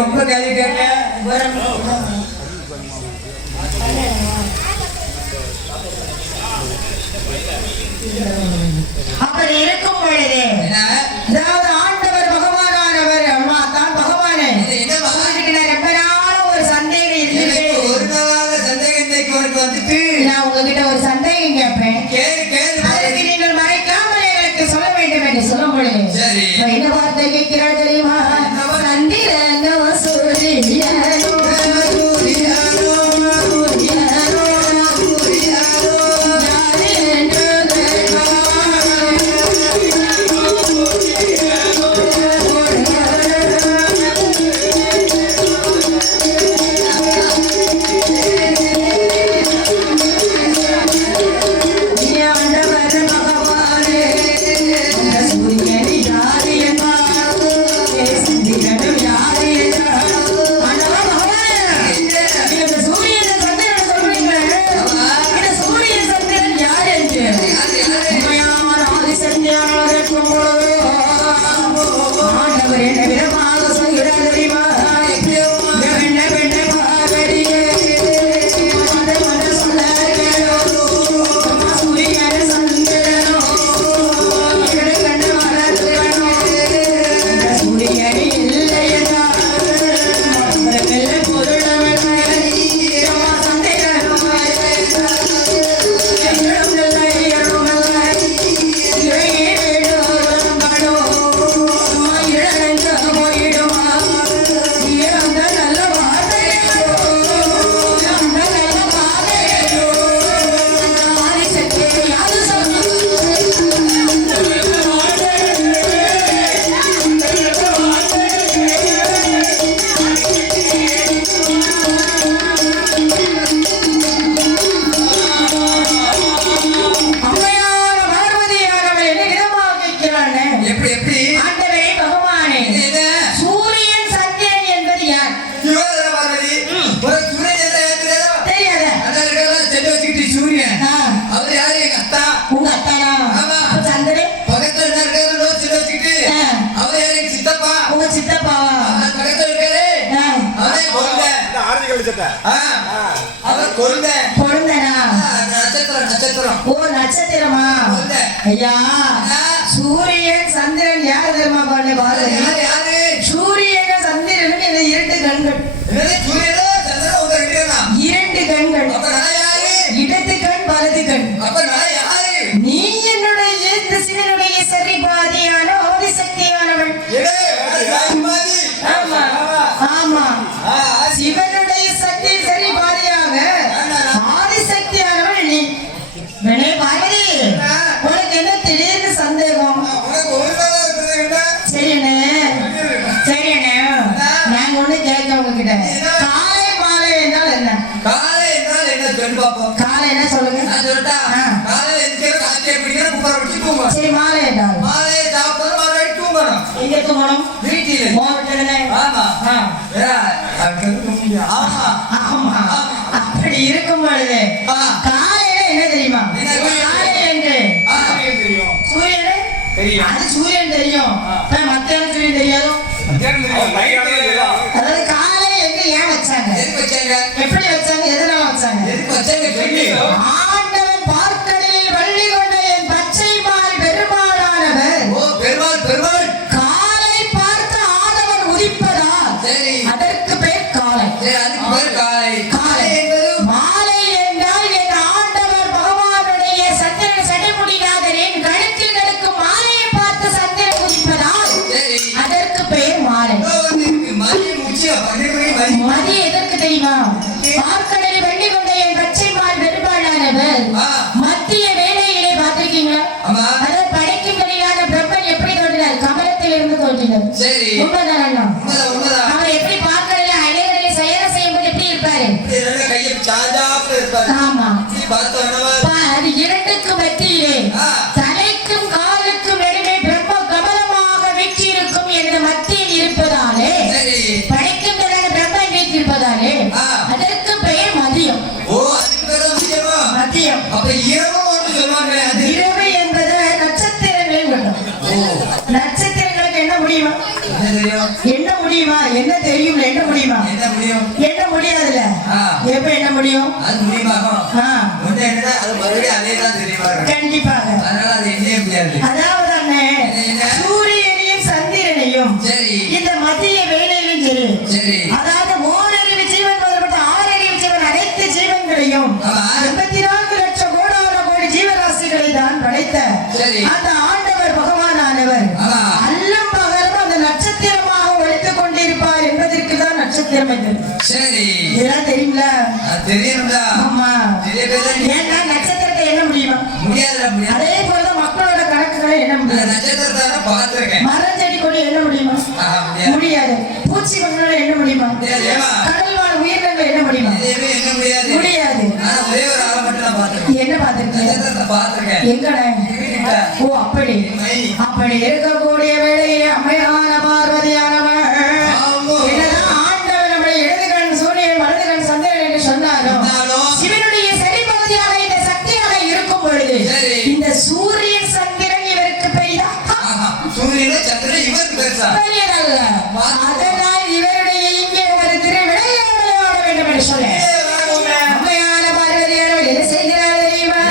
ரொம்ப கேள்வி கேட்க அப்படி இருக்கும் பொழுது அதாவது ஆண்டவர் பகவானவர் அம்மா தான் பகவானே ரொம்ப நாள் ஒரு சந்தேகம் இருக்கு. ஒரு நாளாக சந்தேகம் வந்துட்டு நான் உங்ககிட்ட ஒரு சந்தேகம் கேட்பேன். அதற்கு நீங்கள் மறைக்காமல் எனக்கு சொல்ல வேண்டும் என்று சொல்லும் பொழுது என்ன வார்த்தை கேட்கிறார் தெரியுமா? சந்திரங்க சூரியனோ நட்சத்திரமா? ஐயா சூரியன் சந்திரன் யார் தெரியுமா? சூரியன் சந்திரன் இரண்டு கண்கள். இரண்டு கண்கள், இடது கண் வலது கண். நீ என்னுடைய திசையினுடைய சரி பாதியான ஆதிசக்தியானவள். ஆமா ஆமா, சிவனுடைய சக்தி சரி பாதியாக ஆதிசக்தியானவள் நீ. பார்வதி, உனக்கு என்ன திடீர்னு சந்தேகம்? சரியண்ணே சரியண்ணே, நாங்க ஒண்ணு கேட்க உங்ககிட்ட. காலை மாலை என்றால் என்ன? காலை என்றால் என்ன சொல்லு பாப்போம். காலை என்ன சொல்லுங்க. நான் சொல்லட்டா? காலையில எந்திரிக்கிற காலையை பிடிக்கிற குப்பரை வச்சு தூங்கணும். சரி, மாலை என்றால் மாலையை சாப்பிட்டு மறுபடியும் தூங்கணும். எங்க தூங்கணும்? வீட்டில. ஆமா ஆமா ஆமா. அப்படி இருக்கும் பொழுது காலையில என்ன தெரியுமா? காலை என்று சூரியன் தெரியும். அது சூரியன் தெரியும். மத்தியானம் சூரியன் தெரியாது. அதாவது காலை என்று ஏன் வச்சாங்க? எப்படி வச்சாங்க? எதனால வச்சாங்க? ஆண்டவன் பார்க்கடலில் வள்ளி கொண்ட என் பச்சை மால் பெருமாளானவர் காலை பார்த்து ஆதவன் உதிப்பதால் அதற்கு பேர் காலை. காலை மாலை என்றால் என் ஆண்டவர் பகவானுடைய சந்திரன் சடைமுடிநாதரின் கழுத்தில் கிடக்கும் மாலையை பார்த்து சந்திரன் உதிப்பதால் அதற்கு பேர் மாலை. மதி எதற்கு தெரியுமா? பார்க்கடலில் வள்ளி கொண்ட என் பச்சை மால் பெருமாளானவர் மத்திய வேலையிலே பார்த்திருக்கீங்களா? அதை படைக்கும் வெளியான பிரம்மன் எப்படி தோன்றினார்? கமலத்தில் இருந்து தோன்றினார். உண்மைதான். அவர் எப்படி பார்க்கடல அலைகளிலே செயல் செய்யும்போது எப்படி இருப்பாரு? ஆமா. அது இரண்டுக்கு மத்தியிலே தலைக்கும் காலுக்கும் நடுவே பிரம்ம கமலமாக வீற்றிருக்கும் என்ற மத்தியில் இருப்பதாலே படைக்கும் பிரம்மன் வீற்றிருப்பதாலே அதற்கு பெயர் மதியம். மதியம். இரவு என்பது நட்சத்திரங்களின் நட்சத்திரங்களுக்கு என்ன முடியுமா? என்ன தெரியும் என்ன முடியுமா? என்ன முடியும்? என்ன முடியாதுல்ல. எப்ப என்ன முடியும்? அது முடியுமாகும். என்னன்னா அது மறுபடியும் அதே தான் தெரியுமா? கண்டிப்பாக. அதனால அது என்ன முடியாது. அதாவது அண்ணே சூரியனையும் சந்திரனையும் சரி இந்த மத்திய வேளையிலும் சரி சரி அதாவது ஓரறிவு ஜீவன் முதல்பட்ட ஆறறிவு ஜீவன் அனைத்து ஜீவன்களையும் 84 லட்சம் கோடி ஜீவராசிகளை தான் படைத்த அந்த ஆண்டவர் பகவானானவர் அல்லும் பகலும் அந்த நட்சத்திரமாக ஒழித்துக் கொண்டிருப்பார் என்பதற்கு தான் நட்சத்திரம் என்று. சரி இதெல்லாம் தெரியுங்களா? தெரியுங்களா? ஆமா. ஏன்னா நட்சத்திரத்தை என்ன முடியுமா? முடியாது. அதே போலதான் மக்களோட கணக்குகளை என்ன முடியாது. நட்சத்திரத்தை பார்த்திருக்கேன். மரம் செடி கொடி என்ன முடியுமா? முடியாது. பூச்சி மண்ணோட என்ன முடியுமா? கடல் வாழ் உயிரினங்கள் என்ன முடியுமா? முடியாது. என்ன பார்த்திருக்கீங்க? எங்கட? ஓ அப்படி அப்படி இருக்கக்கூடிய வேளையிலே அம்மையான பார்வதியானவள் என்னதான் ஆண்டவர் நம்முடைய இடது கண் சூரியன் வலது கண் சந்திரன் என்று சொன்னாலும் சிவனுடைய சரிபகுதியாக இந்த சக்தியாக இருக்கும் பொழுது இந்த சூரியன் சந்திரன் இவருக்கு பெரிதா? சூரியன் சந்திரன் இவருக்கு பெருசா? பெரியதல்ல. அதனால் இவருடைய இங்கே ஒரு திருவிளையாட வேண்டும் என்று சொல்ல அம்மையான பார்வதியானவள் என்ன செய்கிறார் தெரியுமா?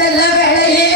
நல்ல வேளையிலே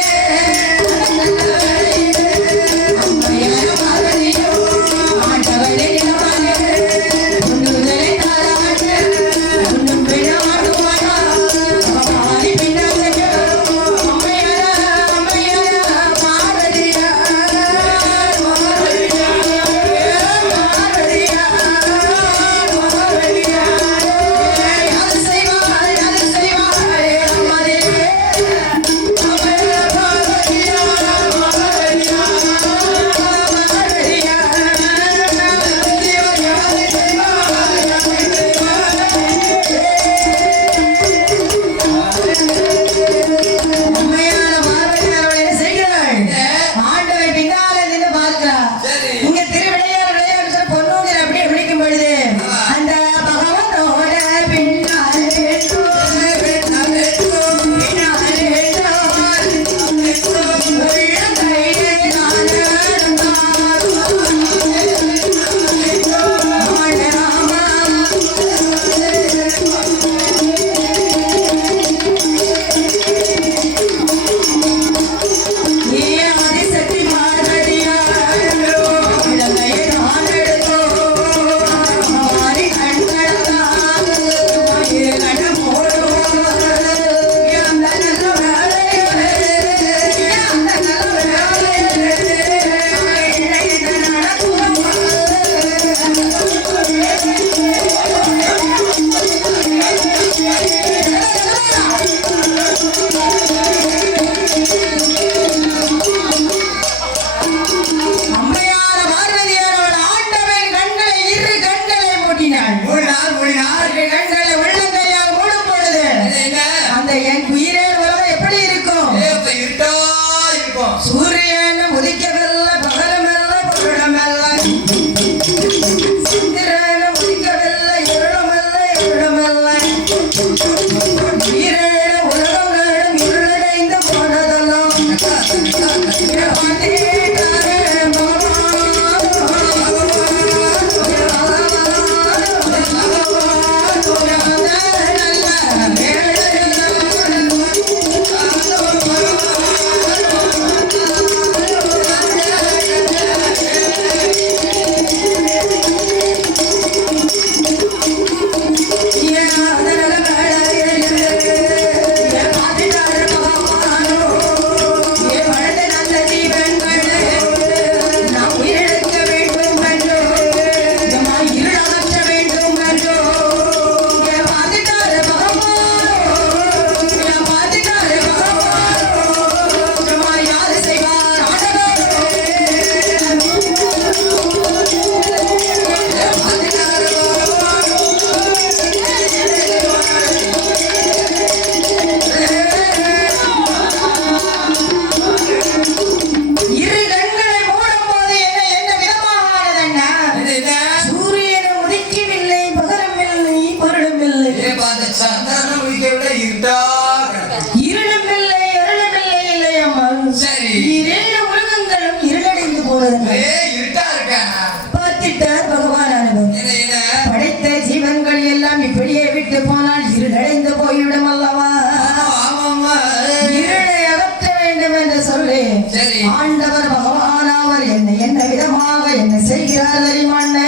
ஆண்டவர் பகவான் அவர் என்ன விதமாக என்ன செய்கிறார் தெரியுமாண்ண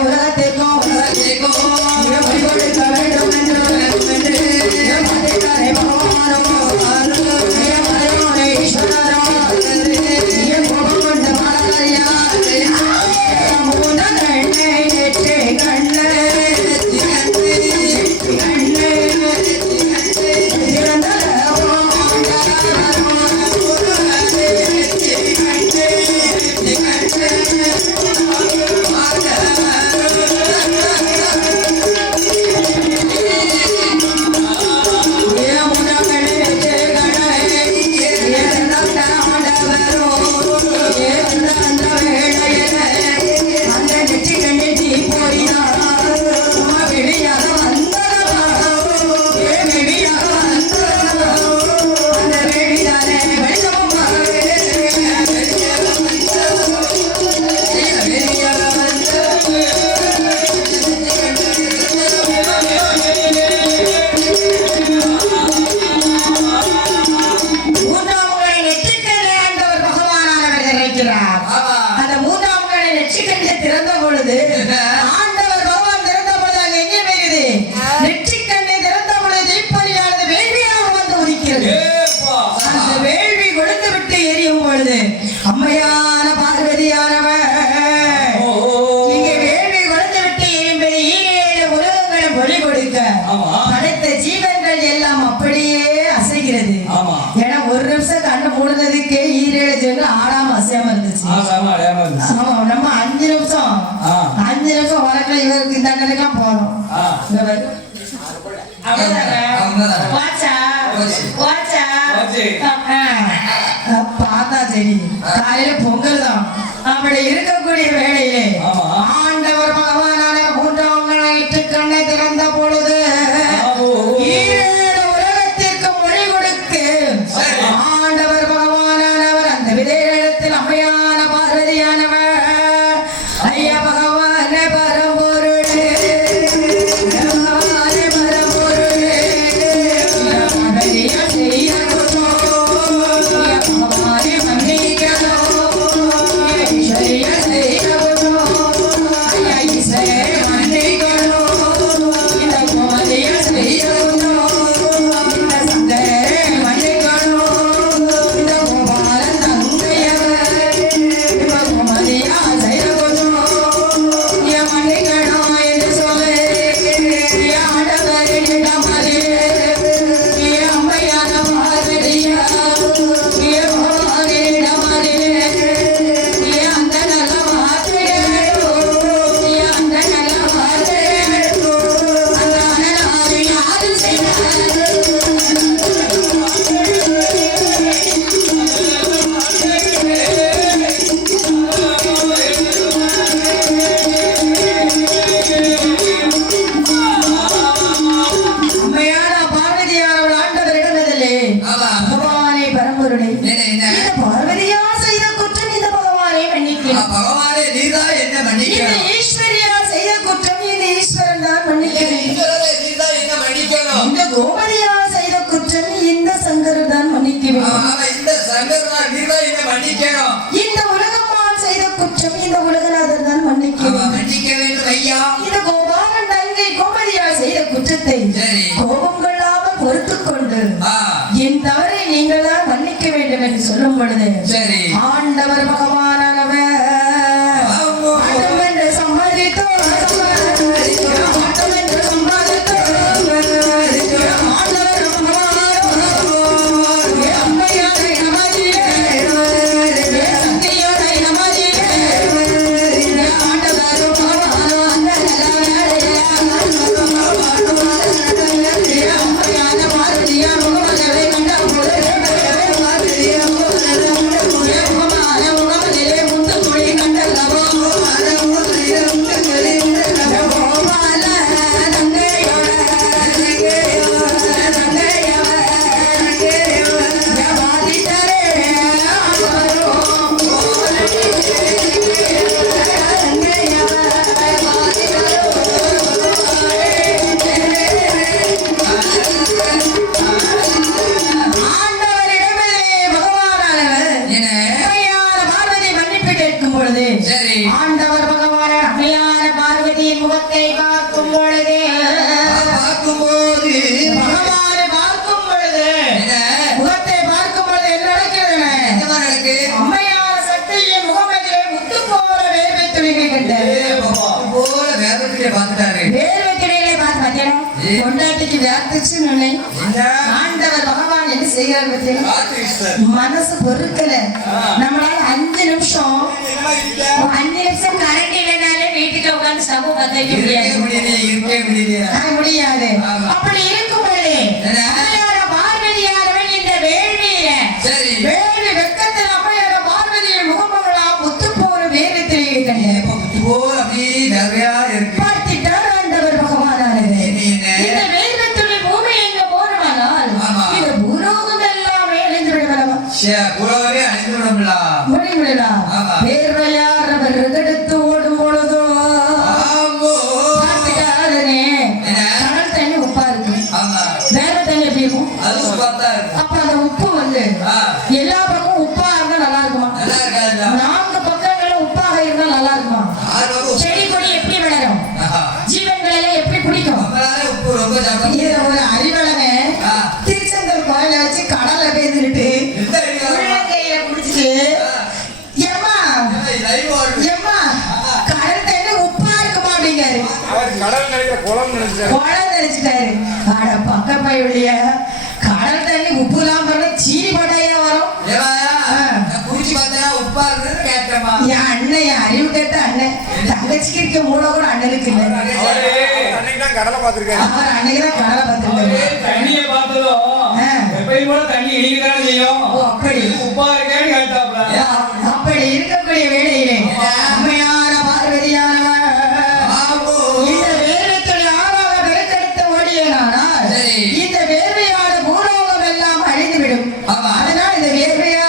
உலகத்திற்கும் கொடுக்க வேண்டும் என்று அந்த மூன்றாம் நெற்றிக்கண்ணை திறந்த பொழுது ஆண்டவர் பகவான் திறந்த பொழுது அங்க எங்க பெய்யுது நெற்றிக்கண்ணை திறந்த பொழுது தீப்பொறியானது வேள்வியாக வந்து உதிக்கிறது அந்த வேள்வி கொடுத்து விட்டு எரியும் பொழுது அம்மையான பார்வதியானவர் இங்கே வேள்வி கொடுத்து விட்டு எரியும்போது ஈரேழு உலகங்களை பொலி கொடுக்க படைத்த ஜீவன்கள் எல்லாம் அப்படியே அசைகிறது ஏன்னா ஒரு நிமிஷம் கண்ணு மூடுனதுக்கே ஈரேழு ஜீவன்கள் ஆடாம அசையாம இருந்துச்சு நம்ம 5 நிமிஷம் உனக்கு இவருக்கு இந்த கணக்கெல்லாம் போறோம் பார்த்தா சரி காலையில பொங்கல் தான் அப்படி இருக்கக்கூடிய வேளையிலே ஆண்டவர் பகவானான மூன்றாம் கண்ணை திறந்த பொழுது உலகத்திற்கு மொழி கொடுக்கு ஆண்டவர் பகவானானவர் அந்த விதையிடத்தில் அம்மையான பார்வதியானவர் ஐயா பகவான பரம்பொருளே இந்த உலகமான் செய்த குற்றம் இந்த உலகநாதர் தான் மன்னிக்க வேண்டும் ஐயா. இந்த கோபாலன் தங்கை கோமதியால் செய்த குற்றத்தை கோபம் கொள்ளாமல் பொறுத்துக் கொண்டு என் தவறை நீங்கள் தான் மன்னிக்க வேண்டும் என்று சொல்லும் பொழுது ஆண்டவர் பகவானவர் சம்மதித்தோ வியார்த்திச்சு நினை ஆண்டவர் பகவான் என்ன செய்கிறார் பத்தியா மனசு பொறுக்கல நம்மளால 5 நிமிஷம் கரண்ட் இல்லைனாலே வீட்டுக்கு உட்கார்ந்து ஸ்டவ் பத்த முடியாது அப்படி இருக்கும் பொழுது பார்வதியானவன் இந்த வேள்வியில வேள்வி வெக்கத்துல அம்மையார பார்வதியின் முகமெல்லாம் முத்து போற வேகத்தில் பார்த்துட்டார் ஆண்டவர் பகவானானது இந்த வேகத்துடைய பூமி எங்க போறவானால் இந்த பூலோகம் எல்லாமே அழிந்து விடலாம் முடிவிடலாம் வேர்வையார் அவர் எடுத்து ஓடும் பொழுதோ பார்த்துட்டாருனே கடல் தண்ணி உப்பா இருக்கு வேற தண்ணி எப்படி இருக்கும் அப்ப அந்த உப்பு வந்து எல்லா பக்கமும் உப்பா இருந்தா நல்லா இருக்குமா 4 பக்கங்களும் உப்பாக இருந்தா நல்லா இருக்குமா செடி கொடி எப்படி வளரும் ஜீவன்கள் எல்லாம் எப்படி பிடிக்கும் இத ஒரு அறிவழக திருச்செந்தூர் கோயில வச்சு கடல்ல பேசிட்டு உள்ளங்கையில குடிச்சிட்டு ஏம்மா கடல் தண்ணி உப்பா இருக்குமா அப்படிங்காரு குளம் நினைச்சிட்டாரு ஆட பக்க பையொழிய கடல் தண்ணி உப்பு எல்லாம் பண்ண சீனி பட்டையா வரும் என் அண்ணன் என் அறிவு கேட்ட அண்ணன் தங்கச்சிக்கு இருக்க மூட கூட அண்ணனுக்கு இல்லை கடலை பார்த்திருக்காரு அவர் அன்னைக்குதான் கடலை பார்த்திருக்காரு தண்ணியை பார்த்ததும் எப்பயும் போல தண்ணி இடிக்கதானே செய்யும் அப்படி உப்பா இருக்கேன்னு கேட்டாப்ல அப்படி இருக்கக்கூடிய வேளையிலே அம்மையான பார்வதியானவர் இந்த வேர்வத்துடைய ஆறாக பெருக்கெடுத்து ஓடியனானால் இந்த வேர்வையான பூலோகம் எல்லாம் அழிந்துவிடும் அதனால் இந்த வேர்வையான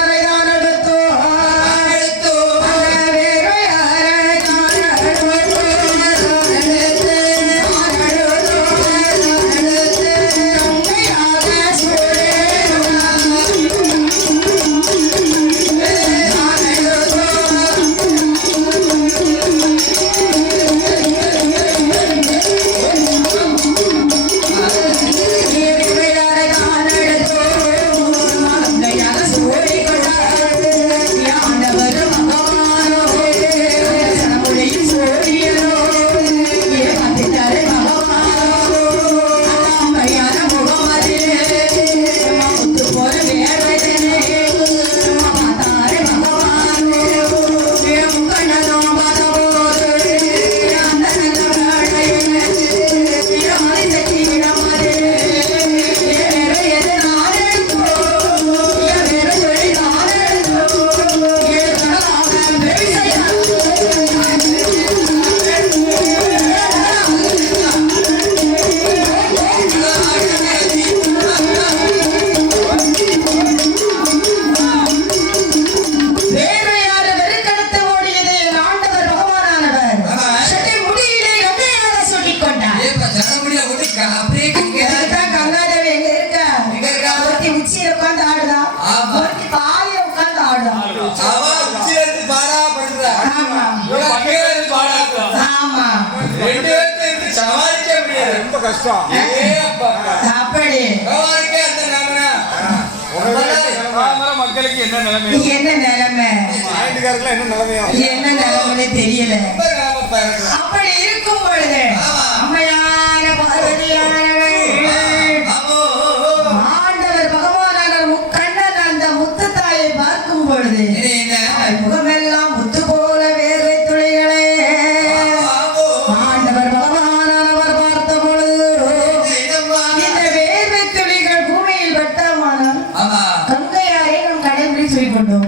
கஷ்டம் மக்களுக்கு என்ன நிலைமை என்ன நிலைமை தெரியல அப்படி இருக்கும் பொழுது அம்மையான ஆண்டவர் பகவான முக்கண்ணன் அந்த முத்து தாயை பார்க்கும் பொழுது முகமெல்லாம் முத்து போல வேர்வை துளிகளே ஆண்டவர் பகவானவர் பார்த்த பொழுது இந்த வேர்வை துளிகள் பூமியில் வட்டமானால் கங்கையாரை நாம் கடைபிடி சொல்லிக் கொண்டோம்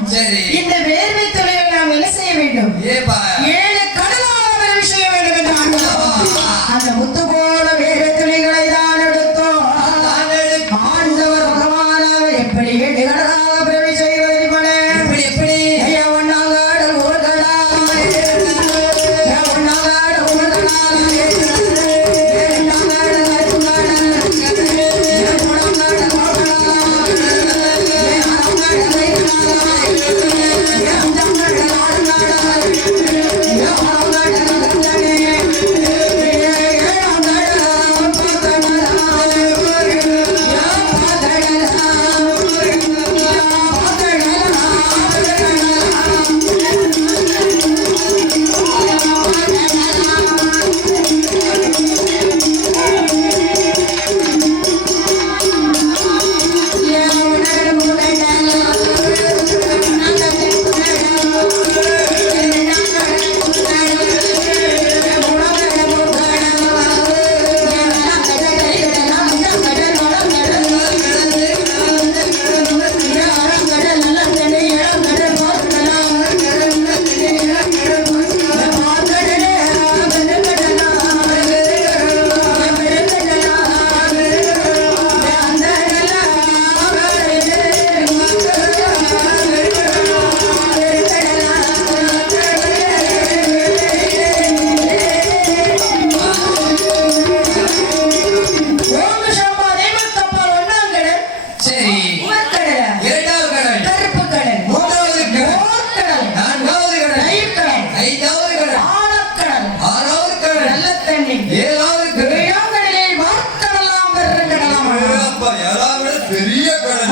இந்த வேர்வை துளிகளை நாம் என்ன செய்ய வேண்டும் 7 கடலான விஷயம் வேண்டும் என்று அந்த முத்து போல வேர்வை துளிகளை தான் எடுத்தோம் ஆண்டவர் பகவானவர் எப்படி 7 கடலாக பிரவி செய்வது எப்படி ஐயா ஒன்னாகாடு ஊர்களா ஒன்னாகாடு ஊர்களா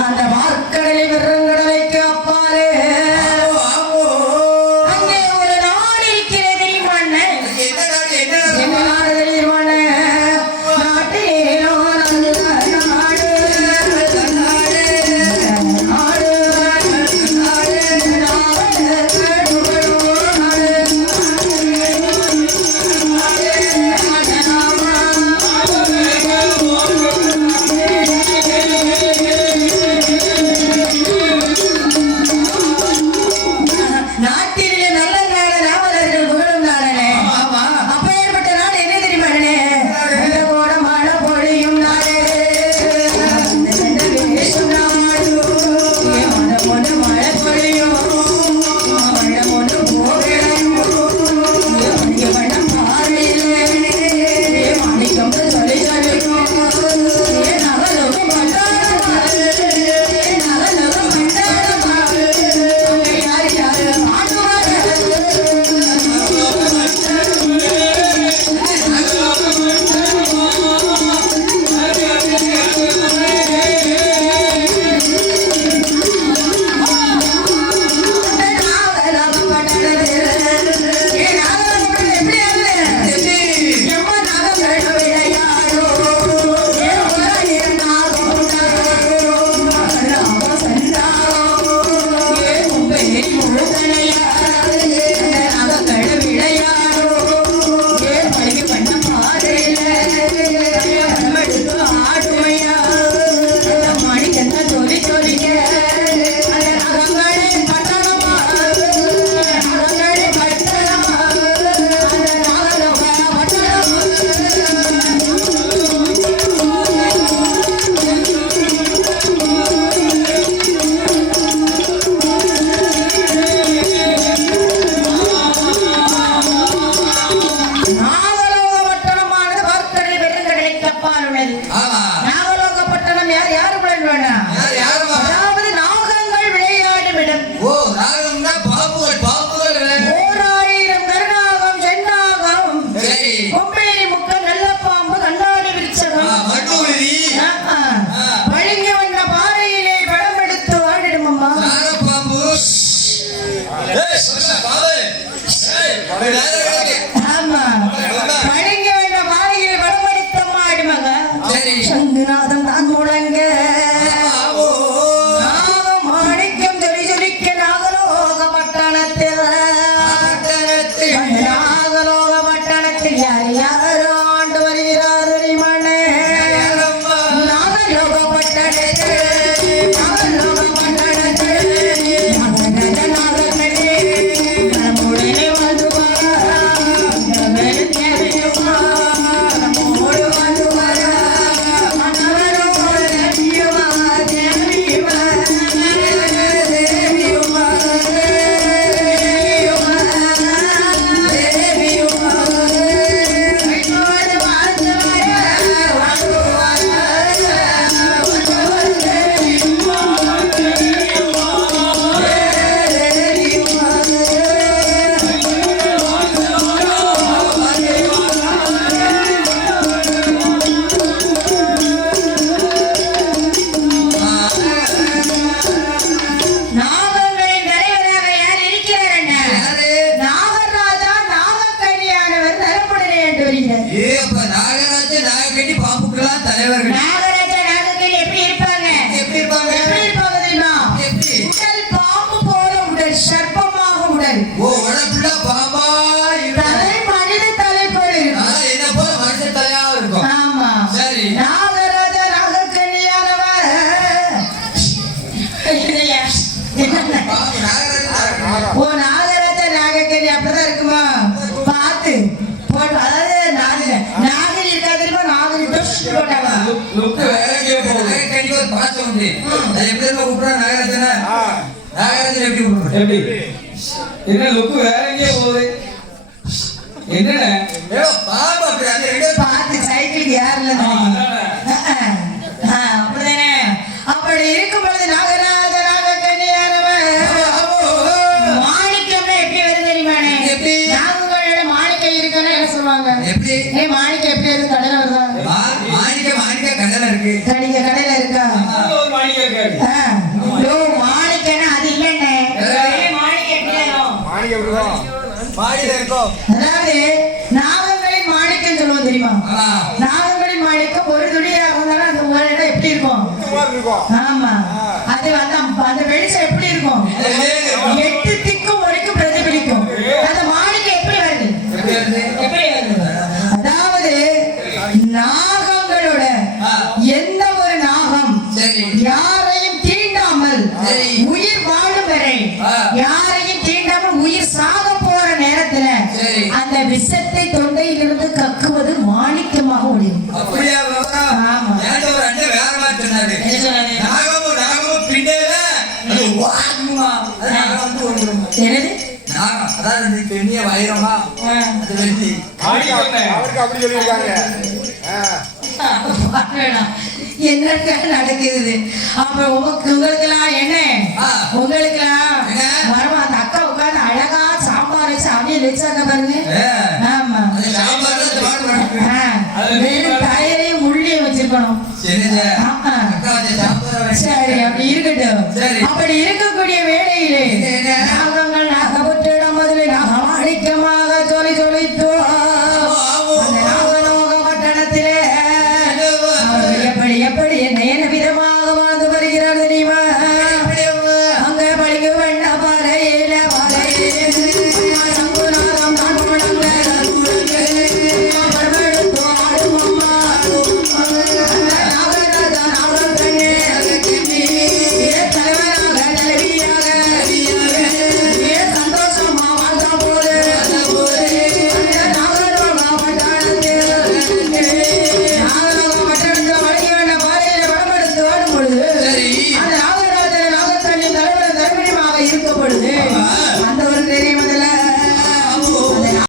அந்த வார்க்கடலை வெறுங்கடலைக்கு அப்பாலே அங்கே ஒரு நாடு இருக்கிறது தெரியுமாண்ணே? என்ன நாடு தெரியுமாண்ணே? நாட்டிலேயோ நல்ல நாடு, நாடு, நாட்டிலே நல்ல நாடு, நாவலர்கள் புகழும் நாடனே. அப்பேற்பட்ட நாடு என்ன தெரியுமாண்ணே? இந்த கோட மழை பொழியும் நாடு, இந்த வேஷம் நாடு, மழை பொண்ணு மழை பொழியும், மழை பொண்ணு போகலையும், மணிக்க வண்ணம் பாறையிலே, மாணிக்கம் சொல்லி சொல்லிக்கும், நகலோகம் பண்டாரமா, நகலோகம் பண்டாரமா, அங்கே யார் யாரு ஆடுவாரு? நாகலோகப்பட்டணமானது வார்க்கடல் வெறுங்கடலைக்கு அப்பால் உள்ளது. நாகலோகப்பட்டணம் யாரு விளையாடுவானா? அதாவது நாகங்கள் விளையாடும் இடம். ஓர் 1000 கருநாகம், செந்நாகம், கொம்பேரி முக்கம், நல்ல பாம்பு, கண்ணாடி விருட்சகம், பளிங்கு வண்ண பாறையிலே படம் எடுத்து ஆடிடும் அம்மா. ஆமா, பளிங்கு வண்ண பாறையிலே படம் எடுத்து ஆடுமங்க. சங்குநாதம் தான் முழங்க, நாகம் மாணிக்கம் ஜொலி ஜொலிக்க நாகலோகப்பட்டணத்தில், நாகலோகப்பட்டணத்தில் யார் யார் ஆண்டு வருகிறார் தெரியுமாண்ணே? நாகலோகப்பட்டணத்தில், நாகலோகப்பட்டணத்தில் நாகராஜ நாகக்கண்ணே நம்முடனே வாழ்ந்துவாரா, நம்முடனே தேவையுமா, நம்மோடு வாழ்ந்துவாரா, மன்னவரோடு நம்பியுமா, தேவியுமா, தேவியுமா, தேவியுமா, கையோடு வாழ்ந்துவாரா, வாழ்ந்துவாரா, வாழ்ந்துவாரா, தேவியுமா, தேவியுமா, நாகங்களின் தலைவராக யார் இருக்கிறார் அண்ணா? நாகராஜா நாகக்கண்ணியானவர் நரம்புடனே என்று வருகிறார். தலைவர்கள் நாகராஜா நாகக்கண்ணி எப்படி இருப்பாங்க? எப்படி இருப்பாங்க தெரியுமா? உடல் பாம்பு போல உடல், சர்ப்பமாக உடல், பாம்பா தலை மனித தலை போல இருக்கும். என்ன போல மனுஷன் தலையா இருக்கும். ஆமா, சரி. நாகராஜா நாகக்கண்ணியானவர் இல்லையா? பாம்பு நாகராஜன் ஓ, நாகராஜா நாகக்கண்ணி அப்படிதான் இருக்குமா? பார்த்து போட்டு, அதாவது நாகரி இருக்கா தெரியுமா? நாகரி டொஷ் போட்டாங்க. லுக்கு வேற எங்கேயோ போகுது. கண்டிப்பா ஒரு பாட்டு உண்டு. அது எப்படி நம்ம கூப்பிடுறோம் நாகராஜனா? நாகராஜன் எப்படி கூப்பிடுறோம்? எப்படி என்ன லுக்கு வேற எங்கேயோ போகுது? என்னண்ணே? பாம்பு அப்படி அந்த ரெண்டு பார்த்து சைக்கிளுக்கு யாருல அதானே. அப்படிதானே? அப்படி இருக்கும் பொழுது நாகராஜ நாகக்கண்ணியானவர் மாணிக்கம்னா எப்படி வருது தெரியுமாண்ணே? எப்படி? நாகங்களோட மாணிக்கம் இருக்குன்னு என்ன சொல்லுவாங்க? எப்படி? மாணிக்கம் எப்படி இருக்கு? கடையில வருதா? மாணிக்க கண்ணல இருக்கு. கடையில இருக்கா? ஒரு மாணிக்கம் இருக்காரு. யோ மாணிக்கன்னா அது இல்லைண்ணே. மாணிக்கம் எப்படியாரும் மாணிக்க விடுவோம் மாடியில இருக்கோம் அதாவது நாகங்களின் மாணிக்கம் சொல்லுவோம் தெரியுமா? ஆமா. நாகங்களின் மாணிக்கம் ஒரு துளியாக இருந்தாலும் அந்த ஒரு இடம் எப்படி இருக்கும்? இருக்கும் ஆமா, அது வந்து அந்த வெளிச்சம் எப்படி இருக்கும்? 8 திக்கும் வரைக்கும் பிரதிபலிக்கும். அந்த மாணிக்கம் எப்படி வருது? எப்படி வருது? அதாவது நாகங்களோட எந்த ஒரு நாகம் சரி. யாரையும் தீண்டாமல் சரி. உயிர் வாழும் வரை யாரையும் தீண்டாமல் உயிர் சாக போற நேரத்துல சரி. அந்த விஷத்தை தொண்டையிலிருந்து கக்குவது மாணிக்கமாக முடியும். அப்படியா பாபா? ஆமா. எனக்கு ஒரு அண்ணன் வேற மாதிரி சொன்னாரு. என்ன சொன்னாரு? நாகமும் பின்னேல அது வாங்குமா அது நாகம் வந்து ஒண்ணுமா என்னது? நாகம் அதாவது இந்த பெண்ணிய வைரமா அது வெள்ளி அவருக்கு அப்படி சொல்லியிருக்காங்க என்னங்க நடக்குது? அப்ப உங்களுக்கெல்லாம் என்ன? உங்களுக்கெல்லாம் என்ன? வரமா அந்த அக்கா உட்கார்ந்து அழகா சாம்பார் வச்சு அவியல் வச்சாங்க பாருங்க. ஆமா. அது சாம்பார் தான் பாட்டு பாட்டு வெறும் தயிரையும் முள்ளையும் வச்சிருக்கணும். சரி சார் ஆமா. அக்கா வச்ச சாம்பார் சரி, அப்படி இருக்கட்டும். சரி. அப்படி இருக்க